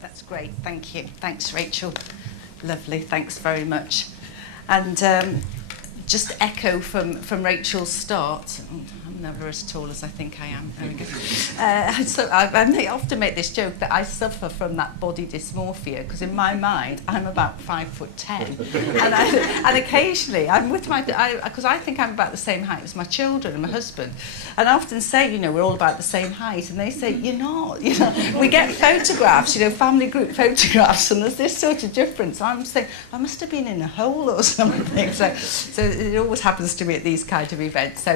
That's great. Thank you. Thanks, Rachel. Lovely. Thanks very much. And just echo from Rachel's start. I'm never as tall as I think I am. There we go. So I often make this joke that I suffer from that body dysmorphia because in my mind I'm about 5'10", and occasionally I'm with because I think I'm about the same height as my children and my husband, and I often say, you know, we're all about the same height, and they say you're not. You know, we get photographs, you know, family group photographs, and there's this sort of difference. I'm saying I must have been in a hole or something. So it always happens to me at these kind of events.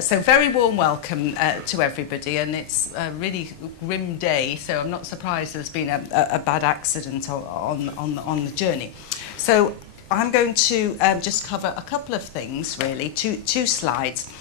So very warm welcome to everybody, and it's a really grim day, so I'm not surprised there's been a bad accident on the journey. So I'm going to just cover a couple of things, really, two slides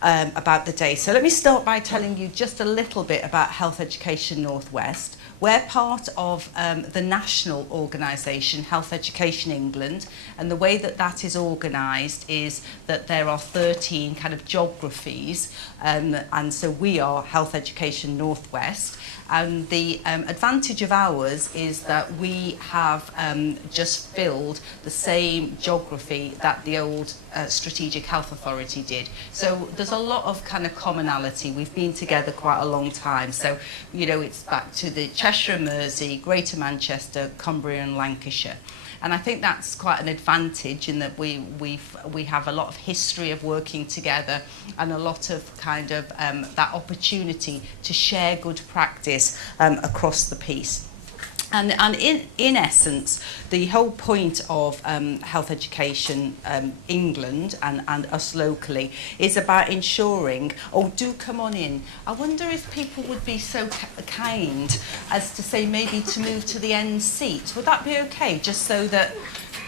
about the day. So let me start by telling you just a little bit about Health Education North West. We're part of the national organisation, Health Education England, and the way that that is organised is that there are 13 kind of geographies, and so we are Health Education North West. And the advantage of ours is that we have just filled the same geography that the old Strategic Health Authority did. So there's a lot of kind of commonality. We've been together quite a long time. So, you know, it's back to the Cheshire and Mersey, Greater Manchester, Cumbria and Lancashire. And I think that's quite an advantage in that we have a lot of history of working together and a lot of kind of that opportunity to share good practice across the piece. And in essence, the whole point of Health Education England and us locally is about ensuring, oh, do come on in. I wonder if people would be so kind as to say maybe to move to the end seat. Would that be okay? Just so that,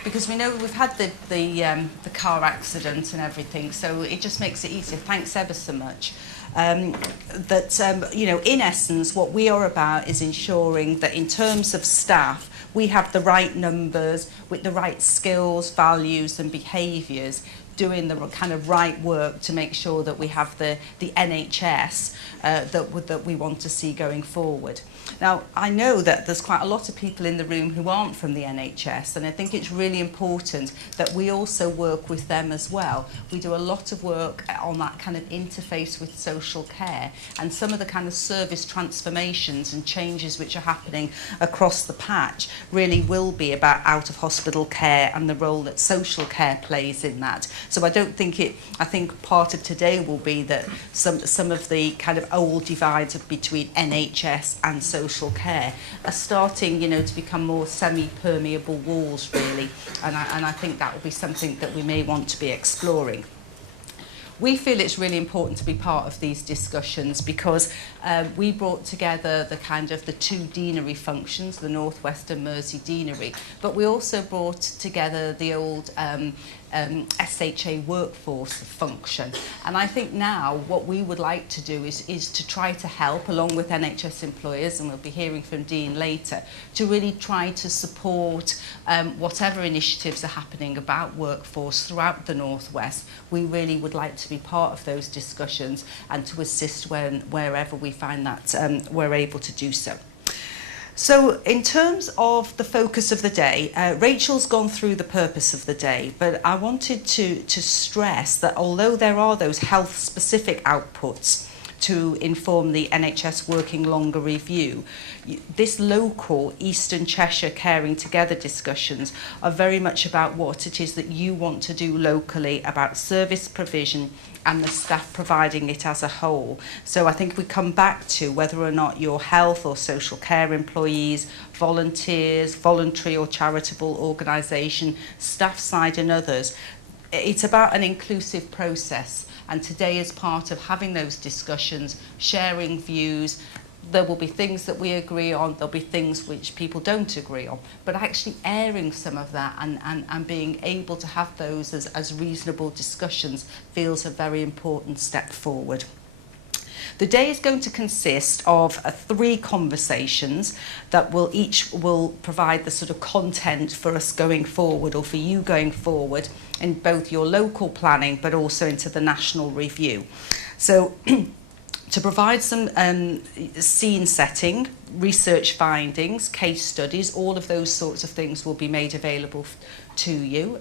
because we know we've had the car accident and everything, so it just makes it easier. Thanks ever so much. You know, in essence, what we are about is ensuring that in terms of staff, we have the right numbers with the right skills, values and behaviours, doing the kind of right work to make sure that we have the NHS that we want to see going forward. Now, I know that there's quite a lot of people in the room who aren't from the NHS, and I think it's really important that we also work with them as well. We do a lot of work on that kind of interface with social care, and some of the kind of service transformations and changes which are happening across the patch really will be about out-of-hospital care and the role that social care plays in that. So I think part of today will be that some of the kind of old divides between NHS and social care are starting, you know, to become more semi-permeable walls, really, and I think that will be something that we may want to be exploring. We feel it's really important to be part of these discussions because we brought together the two deanery functions, the North West and Mersey deanery, but we also brought together the old SHA workforce function. And I think now what we would like to do is to try to help, along with NHS employers, and we'll be hearing from Dean later, to really try to support whatever initiatives are happening about workforce throughout the North West. We really would like to be part of those discussions and to assist wherever we find that we're able to do so. So in terms of the focus of the day, Rachel's gone through the purpose of the day, but I wanted to stress that although there are those health-specific outputs to inform the NHS Working Longer Review, this local Eastern Cheshire Caring Together discussions are very much about what it is that you want to do locally about service provision and the staff providing it as a whole. So I think we come back to whether or not your health or social care employees, volunteers, voluntary or charitable organisation, staff side and others, it's about an inclusive process. And today is part of having those discussions, sharing views. There will be things that we agree on, there'll be things which people don't agree on, but actually airing some of that and being able to have those as reasonable discussions feels a very important step forward. The day is going to consist of 3 conversations that will provide the sort of content for us going forward, or for you going forward in both your local planning but also into the national review. So to provide some scene setting, research findings, case studies, all of those sorts of things will be made available to you,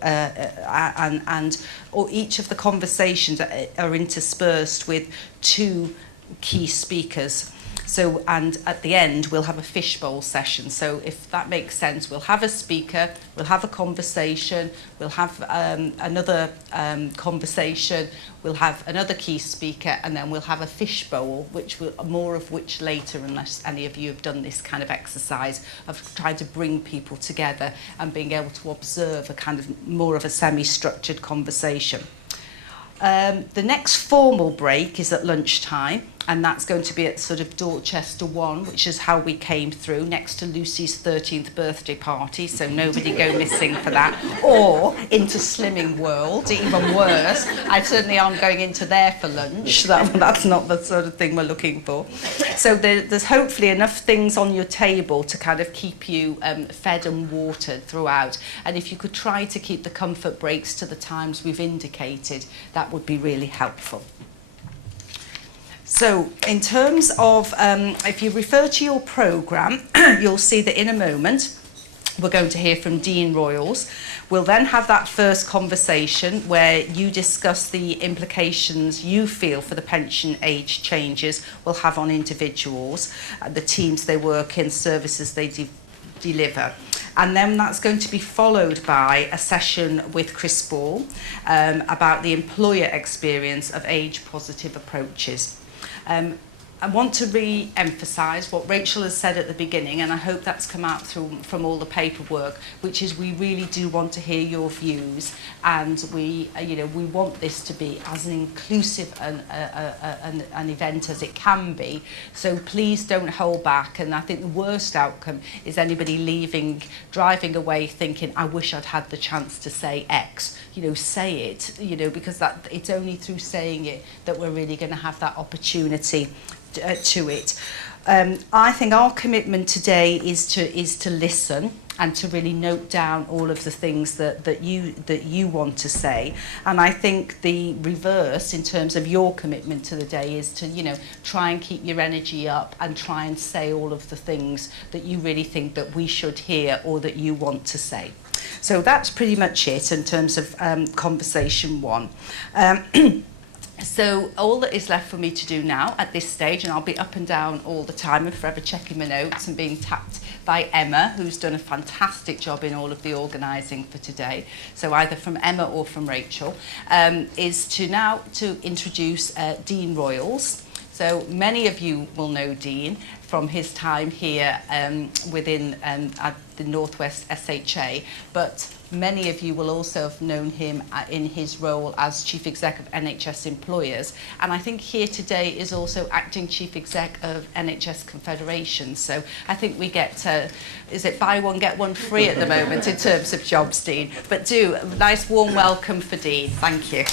or each of the conversations are interspersed with 2 key speakers. So, and at the end, we'll have a fishbowl session. So if that makes sense, we'll have a speaker, we'll have a conversation, we'll have another conversation, we'll have another key speaker, and then we'll have a fishbowl, more of which later, unless any of you have done this kind of exercise of trying to bring people together and being able to observe a kind of more of a semi-structured conversation. The next formal break is at lunchtime, and that's going to be at sort of Dorchester 1, which is how we came through, next to Lucy's 13th birthday party, so nobody go missing for that. Or into Slimming World, even worse. I certainly aren't going into there for lunch. That's not the sort of thing we're looking for. So there's hopefully enough things on your table to kind of keep you fed and watered throughout. And if you could try to keep the comfort breaks to the times we've indicated, that would be really helpful. So in terms of, if you refer to your programme, you'll see that in a moment we're going to hear from Dean Royals. We'll then have that first conversation where you discuss the implications you feel for the pension age changes will have on individuals, the teams they work in, services they deliver. And then that's going to be followed by a session with Chris Ball about the employer experience of age-positive approaches. I want to re-emphasise what Rachel has said at the beginning, and I hope that's come out from all the paperwork, which is we really do want to hear your views, and we want this to be as an inclusive an event as it can be. So please don't hold back. And I think the worst outcome is anybody driving away thinking, I wish I'd had the chance to say X. Say it, because it's only through saying it that we're really going to have that opportunity to it. I think our commitment today is to listen and to really note down all of the things that you want to say. And I think the reverse in terms of your commitment to the day is to try and keep your energy up and try and say all of the things that you really think that we should hear or that you want to say. So that's pretty much it in terms of conversation 1. So all that is left for me to do now at this stage, and I'll be up and down all the time and forever checking my notes and being tapped by Emma, who's done a fantastic job in all of the organising for today. So either from Emma or from Rachel, is to introduce Dean Royals. So many of you will know Dean from his time here within at the Northwest SHA, but many of you will also have known him in his role as Chief Exec of NHS Employers. And I think here today is also Acting Chief Exec of NHS Confederation. So I think we get, is it buy one, get one free at the moment in terms of jobs, Dean? But a nice warm welcome for Dean. Thank you.